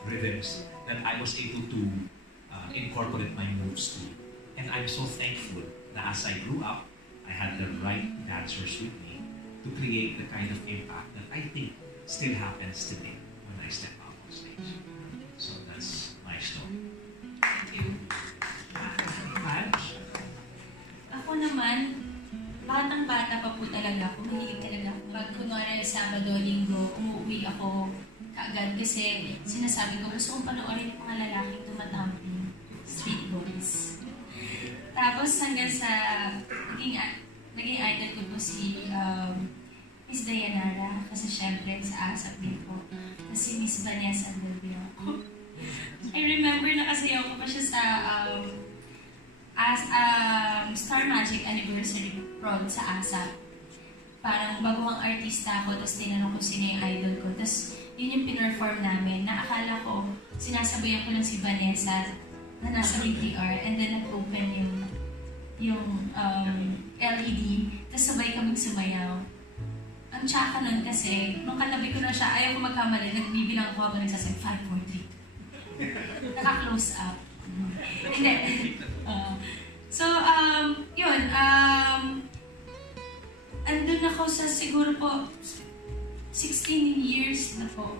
rhythms that I was able to incorporate my moves to. And I'm so thankful that as I grew up, I had the right dancers with me to create the kind of impact that I think still happens today when I step out on stage. So that's my story. Thank you. Ako naman, batang-bata pa po talaga ako. Mahilig talaga ako. Pag kunwari Sabado, Linggo, umuwi ako kaagad kasi sinasabi ko, gusto kong panoorin yung mga lalaking tumatamping street boys. Tapos hanggang sa naging naging idol ko po si Miss Dayanara, kasi syempre sa ASAP din po. Kasi Miss Maja Salvador. I remember nakasayaw ko pa siya sa Star Magic Anniversary Prod sa ASAP. Parang baguhang artista ako, tapos tinanong ko sino yung idol ko. Tapos yun yung pinerform namin, na akala ko sinasabayan ko lang si Vanessa na nasa BTR, and then nag-open yung LED, tapos sabay kaming sumayaw. Ang tsaka nun kasi, nung katabi ko na siya, ayaw ko magkamali, nagbibilang ko habang nagsasabi, 5, 4, 3. Naka-close up. Hindi. Yun. Andun ako sa siguro po 16 years na po.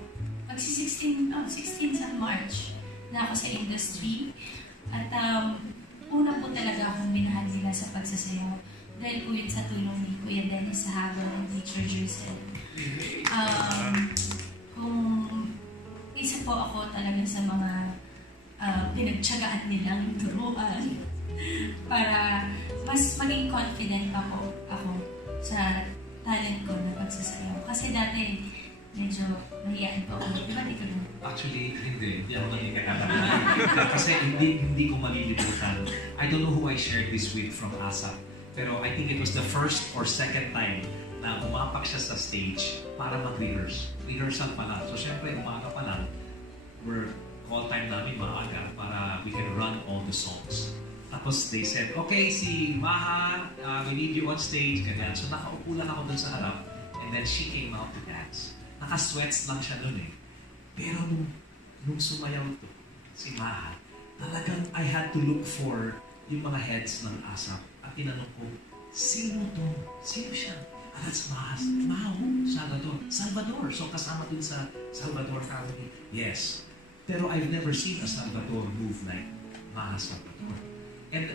Magsi-16 sa March na ako sa industry. At una po talaga akong minahal nila sa pagsasayaw. Dahil po yun sa tulong ni Kuya Dennis sa habang ng teacher Jerusalem. Kung isa po ako talaga sa mga pinagtsagaan nilang turuan para mas maging confident ako sa talent ko na pagsasayaw. Kasi dati medyo mahiyaan po ako. Di ba di ko naman? Actually, hindi. Hindi ako nangyayari. Kasi hindi ko malilimutan. I don't know who I shared this with from ASAP. Pero I think it was the first or second time na umapak siya sa stage para mag-rehearse. Rehearsal pa lang. So syempre, umaga pa lang, call time namin maaga para we can run all the songs. Tapos they said, okay, si Maja, we need you on stage. Ganyan. So nakaupo lang ako dun sa harap. And then she came out to dance. Naka-sweats lang siya nun eh. Pero nung sumayaw to, si Maja, talagang I had to look for yung mga heads ng ASAP. At tinanong ko, sino to? Sino siya? That's Maja Salvador. So kasama dun sa Salvador family. Yes. Pero I've never seen a Salvador move like Maja Salvador. And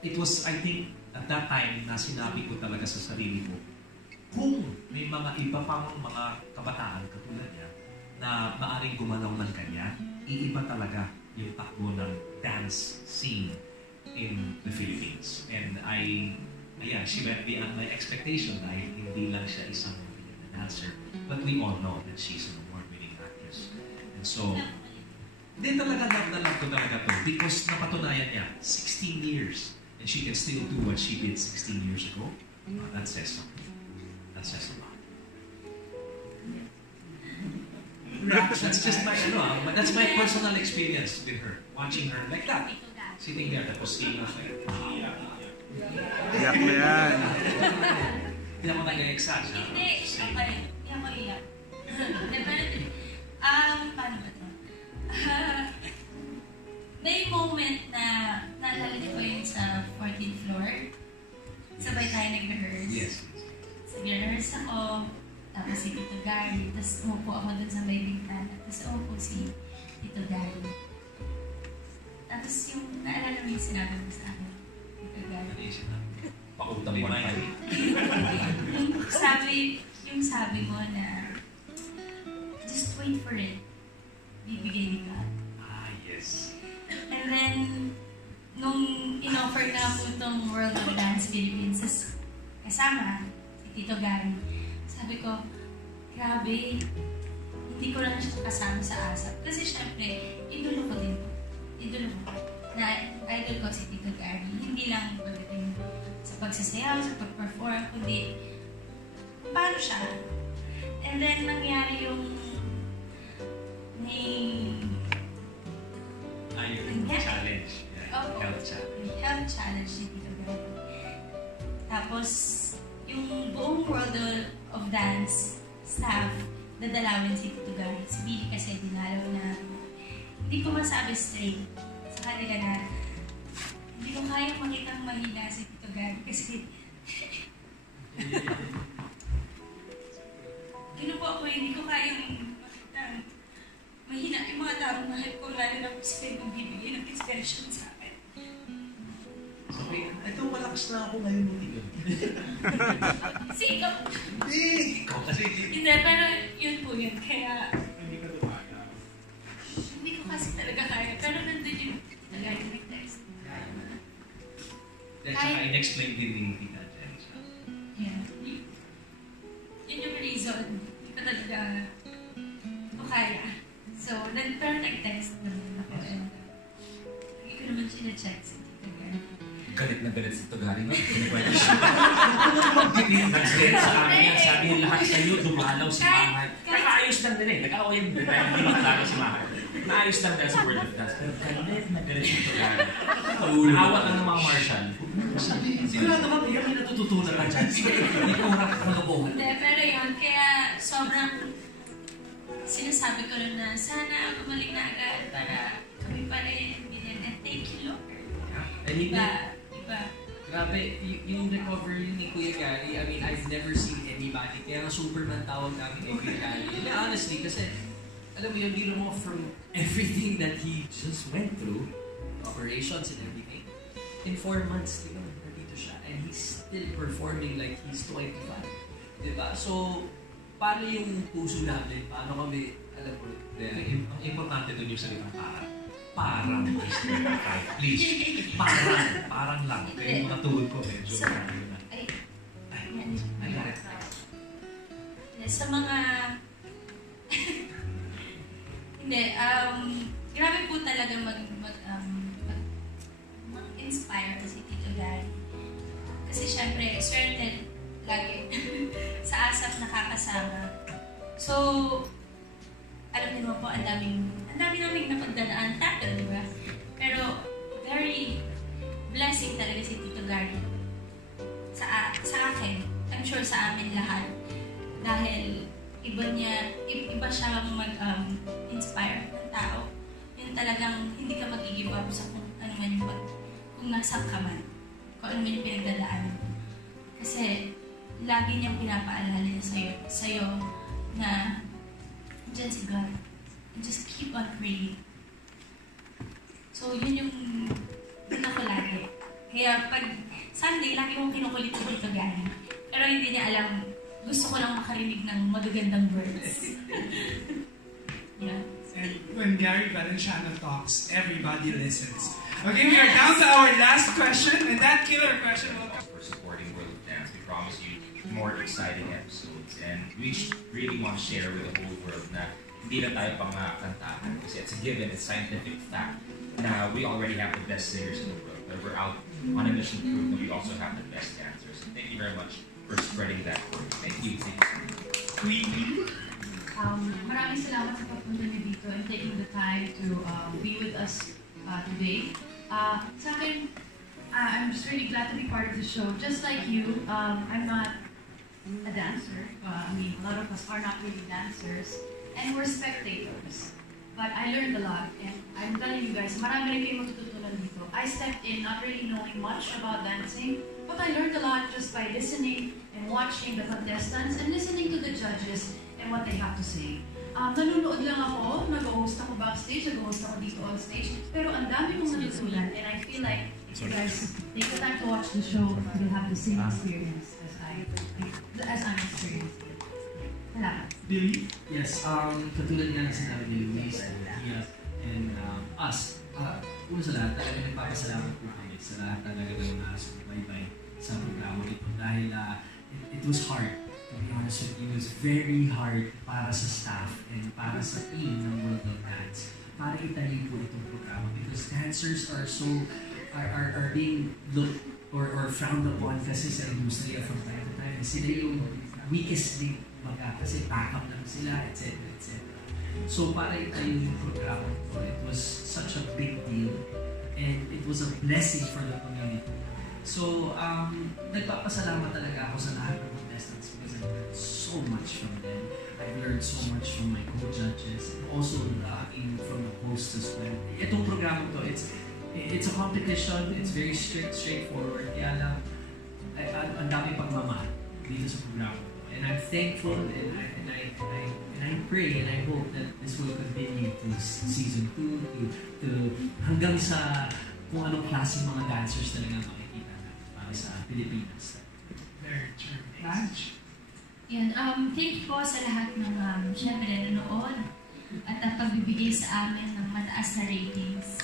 it was, I think, at that time na sinabi ko talaga sa sarili ko, kung may mga iba pang mga kabataan katulad niya na maaring gumalaw ng kanya, iiba talaga yung takbo ng dance scene in the Philippines. And she went beyond my expectation dahil hindi lang siya isang dancer. But we all know that she's an award-winning actress. And so, hindi talaga love ko talaga to because napatunayan niya 16 years and she can still do what she did 16 years ago. That says something. That says a lot. That's just my, that's my personal experience with her. Watching her like that. Sitting there, tapos singing like, iyak na yan. Hindi ako nag-exag. Hindi, okay. Hindi ako iyak. Paano ba ito? May moment na naalala niyo ko yun sa 14th floor. Sabay tayo nag-rehearse. Yes. So, nag-rehearse ako. Tapos si Tito Gary. Tapos umupo ako dun sa may bintana. Tapos umupo si Tito Gary. Tapos yung naalala mo yung sinabi mo sa akin. Tito Gary. Pautang mo na yun. Yung sabi mo na just wait for it. Bibigay ni God. Yes. And then, nung in-offer na po itong World of Dance Philippines, kasama si Tito Gary, sabi ko, grabe, hindi ko lang siya kasama sa ASAP. Kasi syempre, idolo ko din. Idolo ko. Na idol ko si Tito Gary. Hindi lang pagdating sa pagsasayaw, sa pag-perform, kundi paano siya. And then, nangyari yung challenge. Health challenge ni Tito Gary. Tapos, yung buong World of Dance staff, dadalawin si Tito Gary. Si Billy kasi dinalaw na hindi ko masabi straight sa kanila na hindi ko kaya makitang mahina si Tito Gary kasi ginupo ako, hindi ko kaya makitang mahina yung mga taong mahal ko, lalo na po sila yung bibigay ng inspiration sa akin. So, ito malakas na ako ngayon mo yun. Si ikaw. Hindi, ikaw kasi. Hindi, pero yun po yun. Kaya, hindi ko kasi talaga kaya. Pero nandun yung talaga yung text. At saka in-explain din ni Tita Jen. doon. Hindi pa talaga o kaya. So, nag-text naman ako and hindi ko naman sinacheck si Tita Gary. Galit na galit si Tito Gary. Nag-send sa amin. Sabi yung lahat kayo, dumalaw si Maha. Nakaayos lang nila eh. Nag-away din tayo. Hindi makalaga si Maha. Naayos lang tayo sa Word of Dance. Pero galit na galit si Tito Gary. Awat lang ng mga Marshall. Sigurado ka, Pia, may natututunan ka dyan. Hindi ko oras magabuhan. Hindi, pero yun, kaya sobrang sinasabi ko rin na sana bumalik na agad para kami pa rin. And thank you, Lord. Iba. Grabe, yung recovery ni Kuya Gary, I mean, I've never seen anybody. Kaya nga Superman tawag namin kay Kuya Gary. Yeah, honestly, kasi, alam mo yun, you know, from everything that he just went through, operations and everything, in 4 months, you know, nandito siya. And he's still performing like he's 25. Diba? So, paano yung puso namin? Paano kami, alam mo, ang importante doon yung salitang parang please, parang lang. Kaya yung mga tuhod ko medyo na. Ay, sa mga hindi, grabe po talaga mag-inspire si Tito Gary. Kasi syempre, certain lagi sa ASAP nakakasama. So, alam niyo po, ang dami naming napagdadaan tato, di ba? Pero, very blessing talaga si Tito Gary sa akin. I'm sure sa amin lahat. Dahil iba siyang mag-inspire ng tao. Yun talagang hindi ka mag-give up sa kung ano man yung kung nasaan ka man. Kung ano man yung pinagdadaanan mo. Kasi, lagi niyang pinapaalala niya sa'yo na dyan si God. And just keep on praying. So, yun yung ako lagi. Kaya pag Sunday, lagi mong kinukulit si Tito Gary. Pero hindi niya alam, gusto ko lang makarinig ng magagandang words. Yeah. And when Gary Valenciano talks, everybody listens. Okay, we are down to our last question, and that killer question will come. For supporting World of Dance, we promise you more exciting episodes, and we really want to share with the whole world na hindi na tayo pang kantahan kasi it's a given, it's scientific fact na we already have the best singers in the world, but we're out on a mission to prove that we also have the best dancers. And thank you very much for spreading that word. Thank you. Maraming salamat sa pagpunta niyo dito and taking the time to be with us today. Sa akin, I'm just really glad to be part of the show. Just like you, I'm not a dancer. I mean, a lot of us are not really dancers. And we're spectators. But I learned a lot. And I'm telling you guys, marami rin kayo matututunan dito. I stepped in not really knowing much about dancing, but I learned a lot just by listening and watching the contestants and listening to the judges and what they have to say. Nanunood lang ako, nag-host ako backstage, nag-host ako dito on stage, pero ang dami kong natutunan, and I feel like if you guys take the time to watch the show, you'll have the same experience as I'm experiencing. Salamat. Billy? Yes, katulad nga ng sinabi ni Luis and Pia and us, una sa lahat, talaga nagpapasalamat po kami sa lahat talaga ng nasubaybay sa programa ito dahil it was hard. To be honest with you, it was very hard para sa staff and para sa team ng World of Dance para italim po itong programa because dancers are being looked or frowned upon kasi sa industriya from time to time. Sila yung weakest link kasi backup lang sila, etc. So para italim yung programa ito, it was such a big deal and it was a blessing for the community. So, nagpapasalamat talaga ako sa lahat ng contestants because I learned so much from them. I've learned so much from my co-judges and also from the hosts as well. Itong programa to, it's a competition, it's very straightforward. Kaya lang, ang dami pagmamahal dito sa programa to. And I'm thankful and I pray and I hope that this will continue to season 2, to hanggang sa kung anong klaseng mga dancers talaga makikita natin para sa Pilipinas. Very true. Raj? Yan, thank you po sa lahat ng syempre nanonood at ang pagbibigay sa amin ng mataas na ratings.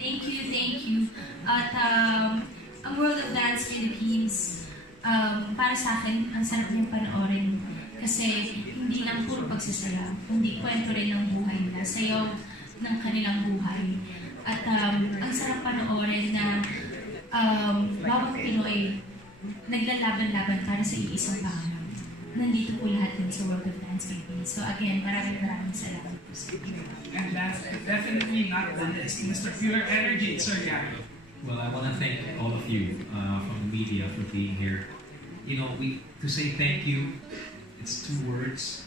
Thank you. At ang World of Dance Philippines, para sa akin, ang sarap niyang panoorin kasi hindi lang puro pagsasaya, kundi kwento rin ng buhay nila, sayaw ng kanilang buhay. At ang sarap panoorin na bawat Pinoy naglalaban-laban para sa iisang pangarap. Nandito po lahat din sa World of Dance Philippines. So again, maraming salamat po sa inyo. And last, definitely not the least, Mr. Pure Energy, Sir Gary. Well, I want to thank all of you from the media for being here. You know, to say thank you, it's 2 words,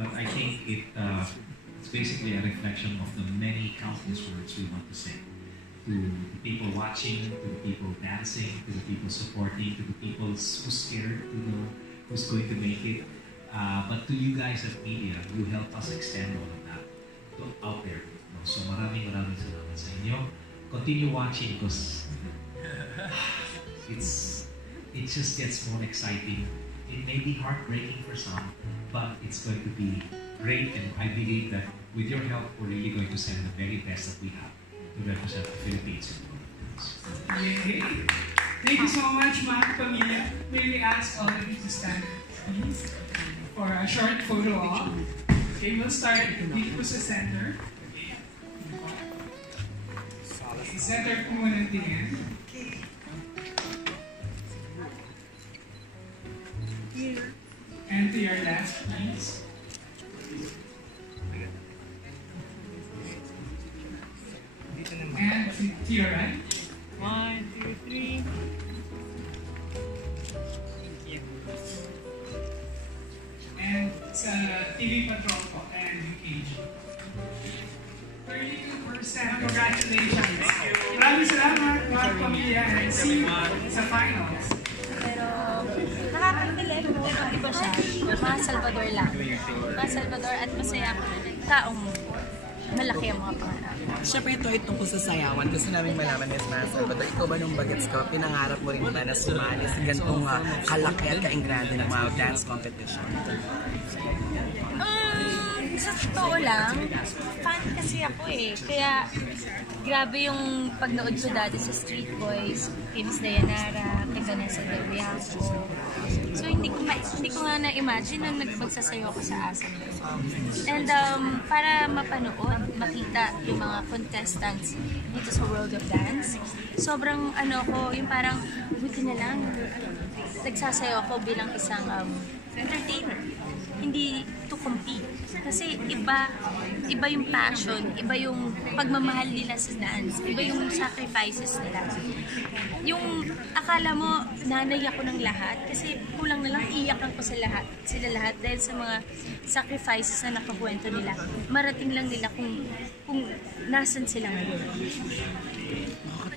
but I think it's basically a reflection of the many countless words we want to say. To the people watching, to the people dancing, to the people supporting, to the people who's scared to know who's going to make it. But to you guys at media, you help us extend all of that out there. So maraming salamat sa inyo. Continue watching because it just gets more exciting. It may be heartbreaking for some, but it's going to be great, and I believe that with your help, we're really going to send the very best that we have to represent the Philippines. Yay. Thank you so much, Maja Pamilya. May we ask all of you to stand, please, for a short photo op. Okay, we'll start dito po sa center. Center po muna tingin. And to your left, please. And to your right. 1, 2, 3. And sa TV Patrol po and UKG. 32%. Congratulations. Maraming salamat, mga pamilya, and see you sa finals. Pero nakakabilib mo, iba siya. Maja Salvador lang. Maja Salvador at masaya taong malaki ang mga pangarap. Siyempre ito ay tungkol sa sayawan. Gusto namin malaman, Ms. Maja Salvador, ikaw ba nung bagets ko, pinangarap mo rin ba na sumali sa ganitong kalaki at kaingrande ng mga dance competition? Sa totoo lang, fan kasi ako eh. Kaya grabe yung pagnood ko dati sa Street Boys, kay Miss Dayanara, kay Vanessa Del Riaco. So hindi ko nga na-imagine na magsasayo ako sa ASAP. And para mapanood, makita yung mga contestants dito sa World of Dance, sobrang yung parang buti na lang nagsasayo ako bilang isang entertainer. Hindi to compete. Kasi iba yung passion, iba yung pagmamahal nila sa dance, iba yung sacrifices nila. Yung akala mo, nanay ako ng lahat, kasi kulang na lang iyakan ko sila lahat dahil sa mga sacrifices na nakakwento nila. Marating lang nila kung nasan sila ngayon.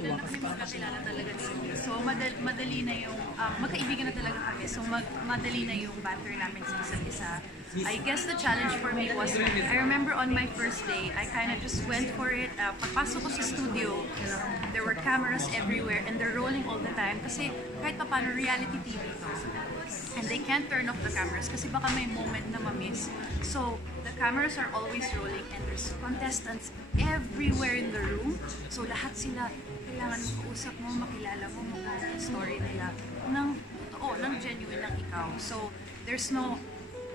Magkakilala talaga din. So, madali na yung, magkaibigan na talaga kami. So, madali na yung banter namin sa isa't isa. I guess the challenge for me was, I remember on my first day, I kind of just went for it. Pagpasok ko sa studio, there were cameras everywhere and they're rolling all the time. Kasi kahit pa paano, reality TV to. And they can't turn off the cameras kasi baka may moment na ma-miss. So, the cameras are always rolling and there's contestants everywhere in the room. So, lahat sila, kailangan mo kausap mo, makilala mo, makilala yung story nila. Nang totoo, nang genuine lang ikaw. So, there's no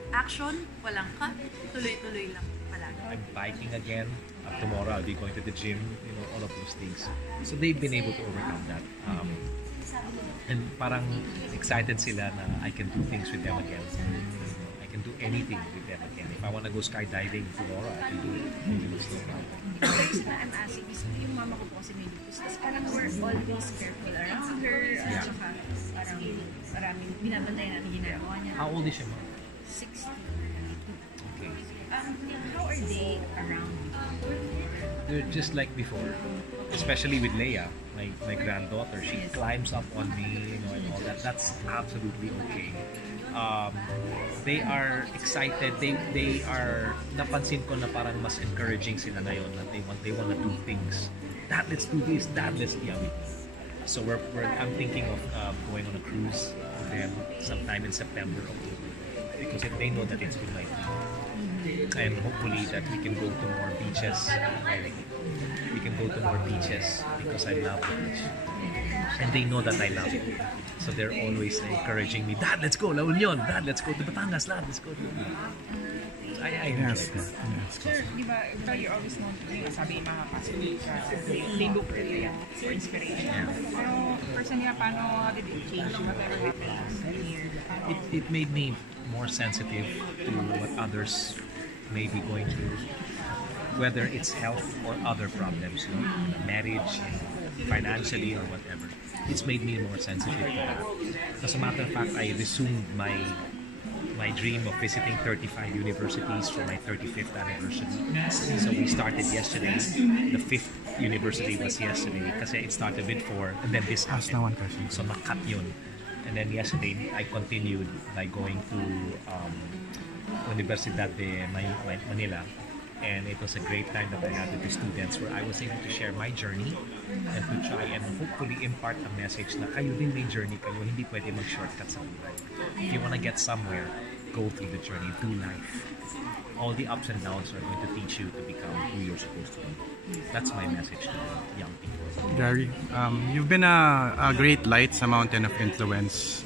action, walang cut, tuloy-tuloy lang palagi. I'm biking again. Tomorrow I'll be going to the gym, all of those things. So they've been able to overcome that. And parang excited sila na I can do things with them again. I can do anything with them again. If I want to go skydiving tomorrow, I can do it. I'm asking, yung mama ko po kasi may lupus. Tapos parang we're always careful around her. At saka parang maraming binabantayan natin ginagawa niya. How old is she, ma'am? 60. Okay. How are they around you? They're just like before. Especially with Leia, my granddaughter. She climbs up on me, and all that. That's absolutely okay. They are excited. They are, napansin ko na parang mas encouraging sila ngayon na they want to do things. Dad, let's do this. Dad, let's be with me. So I'm thinking of going on a cruise with them sometime in September, October, because they know that it's been my dream. and hopefully that we can go to more beaches. We can go to more beaches because I love the beach. And they know that I love it. So they're always encouraging me, Dad, let's go, La Union. Dad, let's go to Batangas. Dad, let's go to... I enjoy it. Sir, di ba, you're always known to sabi mga pastors, they look to you for inspiration. Pero personally, how did it change whatever happened here? It made me more sensitive to what others may be going through, whether it's health or other problems, marriage, financially or whatever. It's made me more sensitive to that. As a matter of fact, I resumed my dream of visiting 35 universities for my 35th anniversary. So we started yesterday. The 5th university was yesterday kasi it started with 4 and then this happened. So nakat yun. And then yesterday, I continued by going to Universidad de Manila. And it was a great time that I had with the students where I was able to share my journey and to try and hopefully impart a message na kayo din may journey kayo, hindi pwede mag-shortcut sa buhay. If you wanna get somewhere, go through the journey, do life. All the ups and downs are going to teach you to become who you're supposed to be. That's my message to young people. Gary, you've been a great light sa mountain of influence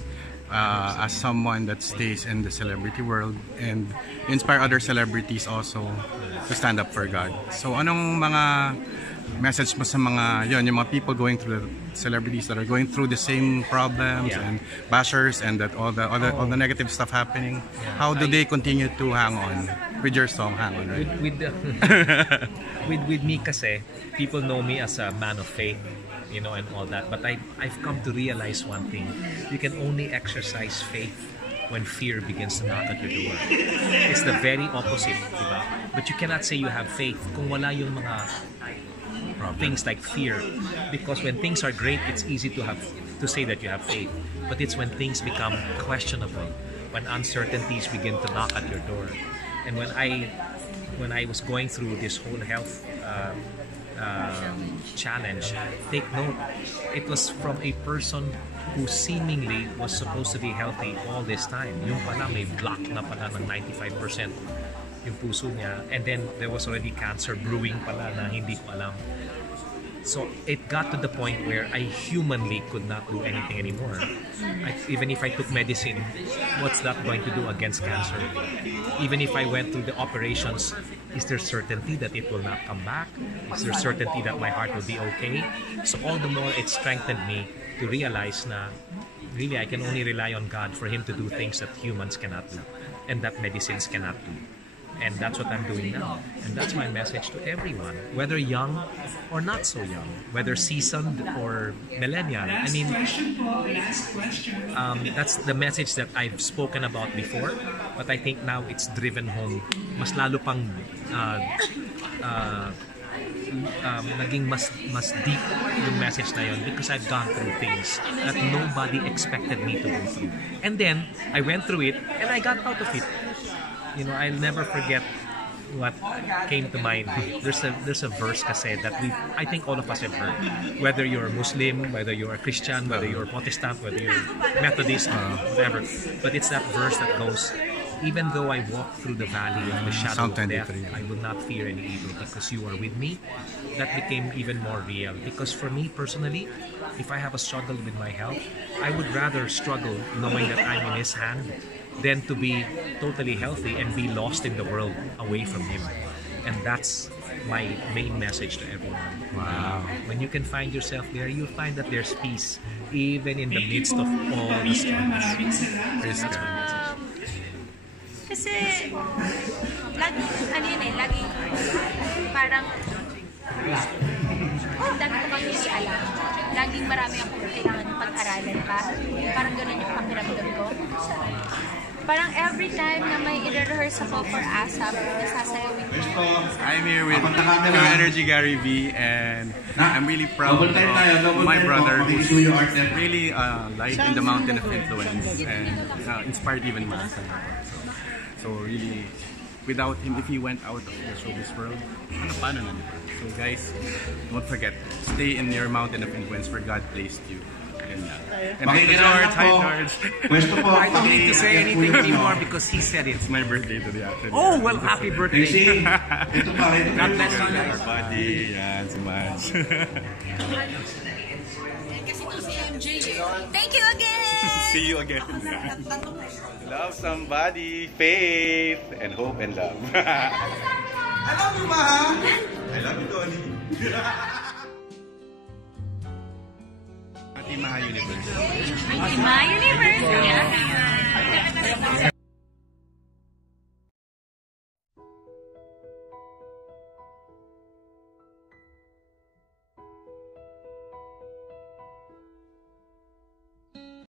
as someone that stays in the celebrity world and inspire other celebrities also to stand up for God. So anong mga message mo sa mga yung mga people going through, the celebrities that are going through the same problems and bashers and that all the negative stuff happening? How do they continue to hang on with your song Hang On? Right? With me kasi people know me as a man of faith, and all that, but I've come to realize one thing: you can only exercise faith when fear begins to knock at your door. It's the very opposite, diba? But you cannot say you have faith kung wala yung mga things like fear, because when things are great, it's easy to say that you have faith, but it's when things become questionable, when uncertainties begin to knock at your door. And when I was going through this whole health challenge, take note, it was from a person who seemingly was supposed to be healthy all this time. Yung pala may block na pala ng 95% yung puso niya, and then there was already cancer brewing pala na hindi ko alam. So it got to the point where I humanly could not do anything anymore. Even if I took medicine, what's that going to do against cancer? Even if I went through the operations, is there certainty that it will not come back? Is there certainty that my heart will be okay? So all the more it strengthened me to realize na really I can only rely on God for Him to do things that humans cannot do and that medicines cannot do. And that's what I'm doing now. And that's my message to everyone, whether young or not so young, whether seasoned or millennial. I mean, that's the message that I've spoken about before, but I think now it's driven home. Mas lalo pang naging mas deep yung message na yun because I've gone through things that nobody expected me to go through. And then, I went through it and I got out of it. I'll never forget what came to mind. There's a verse kasi that I think all of us have heard. Whether you're Muslim, whether you're a Christian, whether you're Protestant, whether you're Methodist, whatever. But it's that verse that goes, even though I walk through the valley of the shadow of death, I will not fear any evil because you are with me. That became even more real. Because for me personally, if I have a struggle with my health, I would rather struggle knowing that I'm in His hand than to be totally healthy and be lost in the world away from Him. And that's my main message to everyone. Wow. When you can find yourself there, you'll find that there's peace even in the midst of all the struggles. That's my message. Kasi, laging parang dami ko pang hindi alam. Laging marami akong kailangan pag-aralan pa. Parang ganun yung pakiramdam ko. Parang every time na may i-rehearse ako for ASAP, nasasayawin ko. I'm here with Pure Energy Gary V, and I'm really proud of my brother who's really light in the mountain of influence and inspired even Maja Salvador. So really, without him, if he went out of the showbiz world, paano na, diba? So guys, don't forget, stay in your mountain of influence where God placed you. And hi, George. Hi, George. Pwesto po. I don't need to say anything anymore because he said it. It's my birthday today, actually. Oh, well, happy birthday. Kasi, ito pa. God bless you. Our buddy. Yan, si Maj. Thank you again! See you again. Love somebody, faith, and hope and love. I love you, Ma! I love you, Tony. Ati Maha Universe. Ati Maha Universe. Yeah.